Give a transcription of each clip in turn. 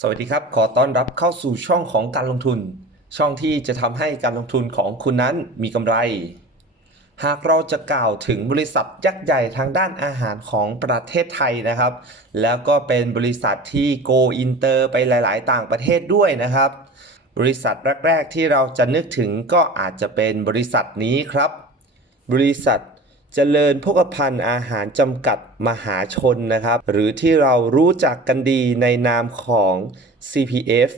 สวัสดีครับ ขอต้อนรับเข้าสู่ช่องของการลงทุน ช่องที่จะทำให้การลงทุนของคุณนั้นมีกำไร หากเราจะกล่าวถึงบริษัทยักษ์ใหญ่ทางด้านอาหารของประเทศไทยนะครับ แล้วก็เป็นบริษัทที่โกอินเตอร์ไปหลาย ๆ ต่างประเทศด้วยนะครับ บริษัทแรก ๆ ที่เราจะนึกถึงก็อาจจะเป็นบริษัทนี้ครับ บริษัท เจริญพกพันธ์อาหารจำกัดมหาชนนะครับ หรือที่เรารู้จักกันดีในนามของ CPF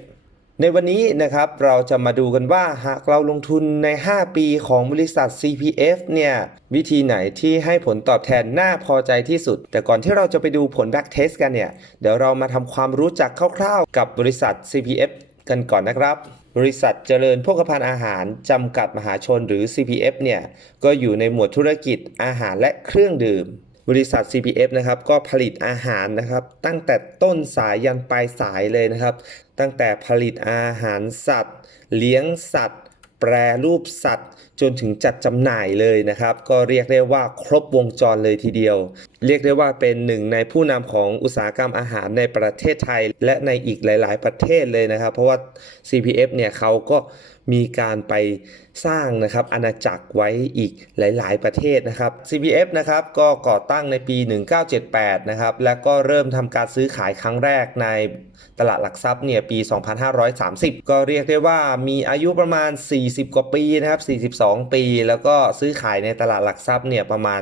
ในวันนี้นะครับเราจะมาดูกันว่าหากเราลงทุนใน 5 ปีของบริษัท CPF เนี่ย วิธีไหนที่ให้ผลตอบแทนน่าพอใจที่สุด แต่ก่อนที่เราจะไปดูผล back test กันเนี่ย เดี๋ยวเรามาทำความรู้จักคร่าวๆ กับบริษัท CPF กันก่อนนะครับ บริษัทเจริญโภคภัณฑ์อาหาร จำกัดมหาชนหรือ CPF เนี่ยก็อยู่ในหมวดธุรกิจอาหารและเครื่องดื่ม บริษัท CPF นะครับก็ผลิตอาหารนะครับ ตั้งแต่ต้นสายยันปลายสายเลยนะครับ ตั้งแต่ผลิตอาหารสัตว์ เลี้ยงสัตว์ แปรรูปสัตว์ จนถึงจัดจำหน่ายเลยนะครับ ก็เรียกได้ว่าครบวงจรเลยทีเดียว เรียกได้ว่าเป็นหนึ่งในผู้นำของอุตสาหกรรมอาหารในประเทศไทย และในอีกหลาย ๆ ประเทศเลยนะครับ เพราะว่า CPF เนี่ยเขาก็มีการไปสร้างนะครับอาณาจักรไว้อีกหลาย ๆ ประเทศนะครับ CPF นะครับก็ก่อตั้งในปี 1978 นะครับ และก็เริ่มทำการซื้อขายครั้งแรกในตลาดหลักทรัพย์เนี่ยปี 2530 ก็เรียกได้ว่ามีอายุประมาณ 40 กว่าปีนะครับ 42ปี แล้วก็ซื้อขายในตลาดหลักทรัพย์เนี่ยประมาณ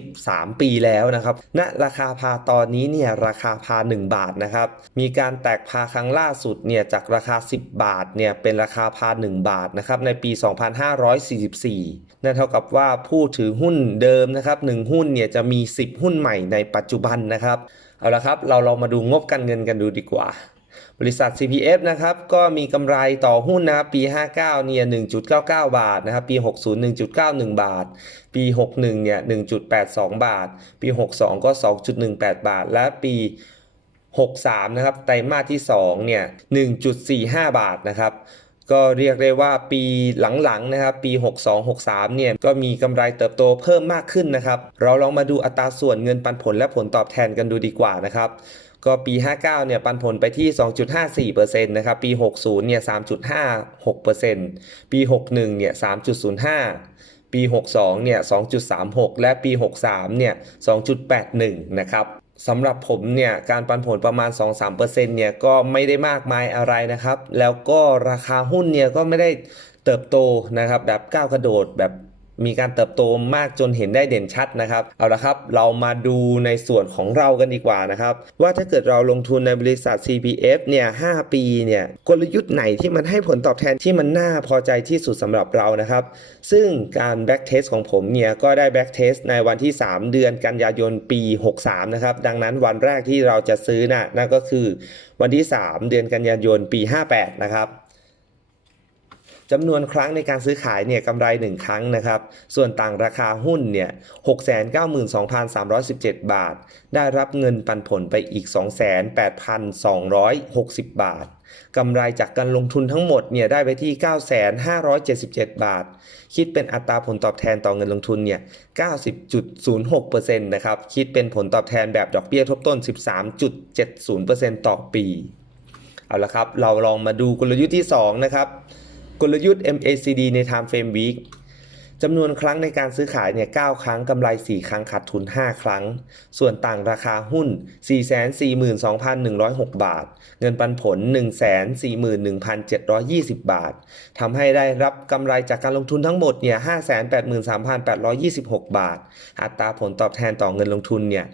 33 ปีแล้วนะครับณราคาพาตอนนี้เนี่ยราคาพา 1 บาทนะครับ มีการแตกพาครั้งล่าสุดเนี่ยจากราคา 10 บาทเนี่ยเป็นราคาพา 1 บาทนะครับในปี 2544 นั่นเท่ากับว่าผู้ถือหุ้นเดิมนะครับ1หุ้นเนี่ยจะมี 10 หุ้นใหม่ในปัจจุบันนะครับ เอาละครับ เราลองมาดูงบการเงินกันดูดีกว่า บริษัท CPF นะครับก็มีกำไรต่อหุ้นนะครับปี 59 เนี่ย 1.99 บาทนะครับปี 60 1.91 บาท ปี 61 เนี่ย 1.82 บาท ปี 62 ก็ 2.18 บาท และปี 63 นะครับไตรมาสที่ 2 เนี่ย 1.45 บาทนะครับก็เรียกได้ว่าปีหลังๆนะครับปี 62-63 เนี่ยก็มีกำไรเติบโตเพิ่มมากขึ้นนะครับ เราลองมาดูอัตราส่วนเงินปันผลและผลตอบแทนกันดูดีกว่านะครับ ก็ปี 59 เนี่ยปันผลไปที่ 2.54%นะครับ ปี 60 เนี่ย 3.56%ปี 61 เนี่ย 3.05 ปี 62 เนี่ย 2.36 และปี 63 เนี่ย 2.81 นะครับสำหรับผมเนี่ยการปันผลประมาณ 2-3%เนี่ยก็ไม่ได้มากมายอะไรนะครับ แล้วก็ราคาหุ้นเนี่ยก็ไม่ได้เติบโตนะครับแบบก้าวกระโดดแบบ มีการเติบโตมากจนเห็นได้เด่นชัดนะครับ เอาละครับ เรามาดูในส่วนของเรากันดีกว่านะครับ ว่าถ้าเกิดเราลงทุนในบริษัท CPF เนี่ย5ปีเนี่ยกลยุทธ์ไหนที่มันให้ผลตอบแทนที่มันน่าพอใจที่สุดสำหรับเรานะครับ ซึ่งการ back test ของผมเนี่ยก็ได้ back test ในวันที่ 3 เดือนกันยายนปี 63 นะครับ ดังนั้นวันแรกที่เราจะซื้อนะ่ะนั่นก็คือวันที่ 3 เดือนกันยายนปี 58 นะครับ จำนวนครั้งในการซื้อขายเนี่ยกำไร 1 ครั้งนะครับ ส่วนต่างราคาหุ้นเนี่ย692,317 บาท ได้รับเงินปันผลไปอีก 28,260 บาทกำไรจากการลงทุนทั้งหมดเนี่ยได้ไปที่ 9,577 บาท คิดเป็นอัตราผลตอบแทนต่อเงินลงทุนเนี่ย 90.06%นะครับ คิดเป็นผลตอบแทนแบบดอกเบี้ยทบต้น 13.70%ต่อปี เอาละครับ เราลองมาดูกลยุทธ์ที่ 2 นะครับ กลยุทธ์ MACD ใน Time Frame Week จำนวนครั้งในการซื้อขายเนี่ย9ครั้งกำไร 4 ครั้งขาดทุน 5 ครั้ง ส่วนต่างราคาหุ้น 442,106 บาท เงินปันผล 141,720 บาททำให้ได้รับกำไรจากการลงทุนทั้งหมดเนี่ย583,826 บาท อัตราผลตอบแทนต่อเงินลงทุนเนี่ย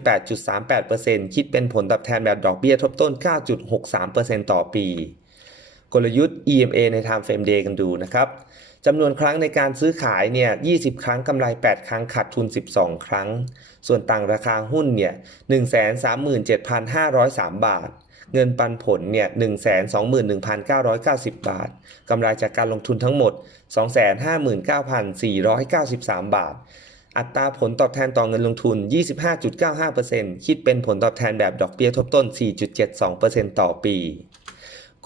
58.38%คิดเป็นผลตอบแทนแบบดอกเบี้ยทบต้น 9.63%ต่อปี กลยุทธ์ EMA ใน Time Frame Day กันดูนะครับจำนวนครั้งในการซื้อขายเนี่ย 20 ครั้งกำไร 8 ครั้งขาดทุน 12 ครั้ง ส่วนต่างราคาหุ้นเนี่ย 137,503 บาท เงินปันผลเนี่ย 121,990 บาท กำไรจากการลงทุนทั้งหมด 259,493 บาท อัตราผลตอบแทนต่อเงินลงทุน 25.95%คิดเป็นผลตอบแทนแบบดอกเบี้ยทบต้น 4.72%ต่อปี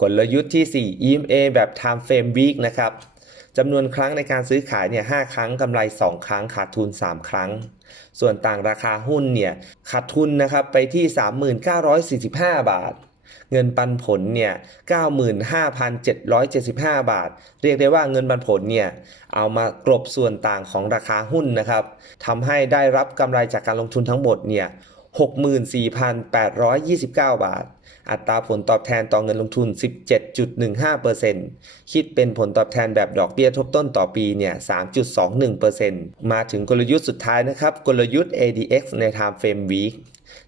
กลยุทธ์ที่ 4 EMA แบบ Time Frame Week นะครับจำนวนครั้งในการซื้อขายเนี่ย5ครั้งกำไร 2 ครั้ง ขาดทุน 3 ครั้ง ส่วนต่างราคาหุ้นเนี่ยขาดทุนนะครับไปที่ 3945 บาท เงินปันผลเนี่ย95,775 บาท เรียกได้ว่าเงินปันผลเนี่ยเอามากลบส่วนต่างของราคาหุ้นนะครับทำให้ได้รับกำไรจากการลงทุนทั้งหมดเนี่ย 64,829 บาท อัตราผลตอบแทนต่อเงินลงทุน 17.15%คิดเป็นผลตอบแทนแบบดอกเบี้ยทบต้นต่อปีเนี่ย 3.21%มาถึงกลยุทธ์สุดท้ายนะครับ กลยุทธ์ ADX ใน Time Frame Week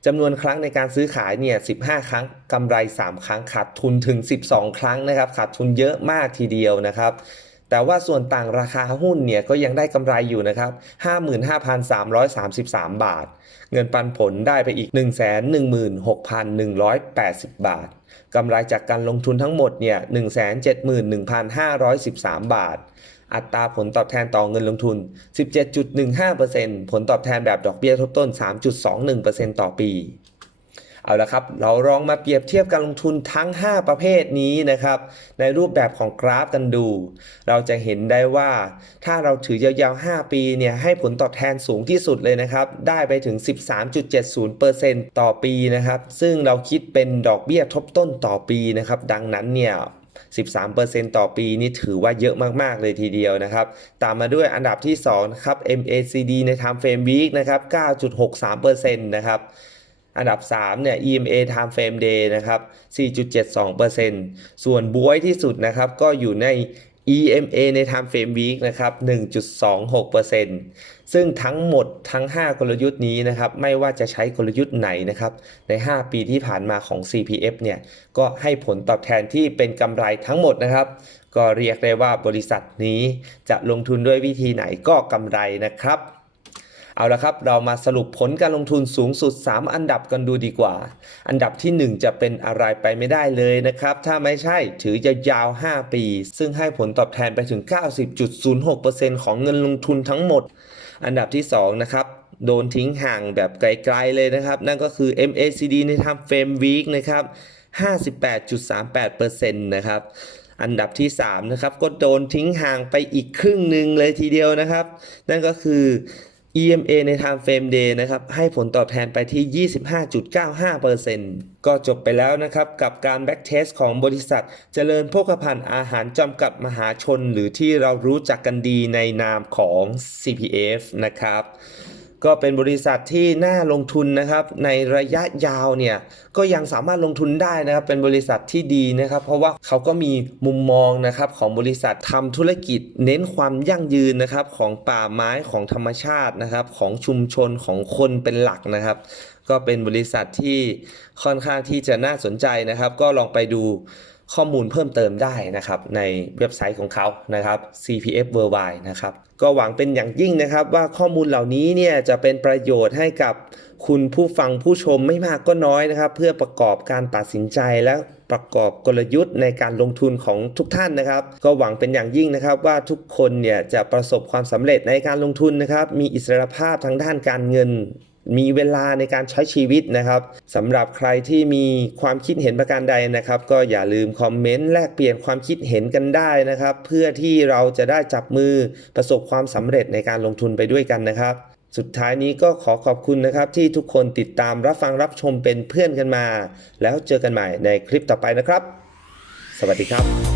จำนวนครั้งในการซื้อขายเนี่ย 15 ครั้งกำไร 3 ครั้งขาดทุนถึง 12 ครั้งนะครับ ขาดทุนเยอะมากทีเดียวนะครับ แต่ว่าส่วนต่างราคาหุ้นเนี่ยก็ยังได้กำไรอยู่นะครับ 55,333 บาท เงินปันผลได้ไปอีก 116,180 บาท กำไรจากการลงทุนทั้งหมดเนี่ย 171,513 บาท อัตราผลตอบแทนต่อเงินลงทุน 17.15%ผลตอบแทนแบบดอกเบี้ยทบต้น 3.21%ต่อปี เอาละครับเราลองมาเปรียบเทียบการลงทุนทั้ง 5 ประเภทนี้นะครับ ในรูปแบบของกราฟกันดู เราจะเห็นได้ว่า ถ้าเราถือยาวๆ 5 ปีเนี่ยให้ผลตอบแทนสูงที่สุดเลยนะครับ ได้ไปถึง 13.70%ต่อปีนะครับ ซึ่งเราคิดเป็นดอกเบี้ยทบต้นต่อปีนะครับ ดังนั้นเนี่ย13%ต่อปีนี่ถือว่าเยอะมาก ๆ เลยทีเดียวนะครับ ตามมาด้วยอันดับที่2นะครับ MACD ใน Time Frame Week นะครับ 9.63%นะครับ อันดับ 3 เนี่ย EMA Time Frame Day นะครับ 4.72%ส่วนบวยที่สุดนะครับ ก็อยู่ใน EMA ใน Time Frame Week นะครับ 1.26%ซึ่งทั้งหมดทั้ง 5 กลยุทธ์นี้นะครับ ไม่ว่าจะใช้กลยุทธ์ไหนนะครับ ใน 5 ปีที่ผ่านมาของ CPF เนี่ย ก็ให้ผลตอบแทนที่เป็นกำไรทั้งหมดนะครับ ก็เรียกได้ว่าบริษัทนี้จะลงทุนด้วยวิธีไหนก็กำไรนะครับ เอาละครับเรามาสรุปผลการลงทุนสูงสุด 3 อันดับกันดูดีกว่า อันดับที่ 1 จะเป็นอะไรไปไม่ได้เลยนะครับ ถ้าไม่ใช่ถือจะยาว5ปี ซึ่งให้ผลตอบแทนไปถึง 90.06%ของเงินลงทุนทั้งหมด อันดับที่ 2 นะครับโดนทิ้งห่างแบบไกลๆเลยนะครับ นั่นก็คือ MACD ใน Time Frame Week นะครับ 58.38%นะครับอันดับที่ 3 นะครับ ก็โดนทิ้งห่างไปอีกครึ่งหนึ่งเลยทีเดียวนะครับ นั่นก็คือ EMA ใน Time Frame Day นะครับให้ผลตอบแทนไปที่ 25.95%ก็จบไปแล้วนะครับกับการ back test ของบริษัท เจริญโภคภัณฑ์อาหารจำกัดมหาชน หรือที่เรารู้จักกันดีในนามของ CPF นะครับ ก็เป็นบริษัทที่น่าลงทุนนะครับในระยะยาวเนี่ยก็ยังสามารถลงทุนได้นะครับเป็นบริษัทที่ดีนะครับ เพราะว่าเขาก็มีมุมมองนะครับของบริษัททำธุรกิจ เน้นความยั่งยืนนะครับของป่าไม้ของธรรมชาตินะครับของชุมชนของคนเป็นหลักนะครับ ก็เป็นบริษัทที่ค่อนข้างที่จะน่าสนใจนะครับ ก็ลองไปดู ข้อมูลเพิ่มเติมได้นะครับในเว็บไซต์ของเขานะครับ CPF Worldwide นะครับก็หวังเป็นอย่างยิ่งนะครับ ว่าข้อมูลเหล่านี้เนี่ยจะเป็นประโยชน์ให้กับคุณผู้ฟังผู้ชมไม่มากก็น้อยนะครับ เพื่อประกอบการตัดสินใจและประกอบกลยุทธ์ในการลงทุนของทุกท่านนะครับ ก็หวังเป็นอย่างยิ่งนะครับว่าทุกคนเนี่ยจะประสบความสำเร็จในการลงทุนนะครับ มีอิสรภาพทางด้านการเงิน มีเวลาในการใช้ชีวิตนะครับสำหรับใครที่มีความคิดเห็นประการใดนะครับ ก็อย่าลืมคอมเมนต์แลกเปลี่ยนความคิดเห็นกันได้นะครับ เพื่อที่เราจะได้จับมือประสบความสำเร็จในการลงทุนไปด้วยกันนะครับสุดท้ายนี้ก็ขอขอบคุณนะครับที่ทุกคนติดตามรับฟังรับชมเป็นเพื่อนกันมา แล้วเจอกันใหม่ในคลิปต่อไปนะครับ สวัสดีครับ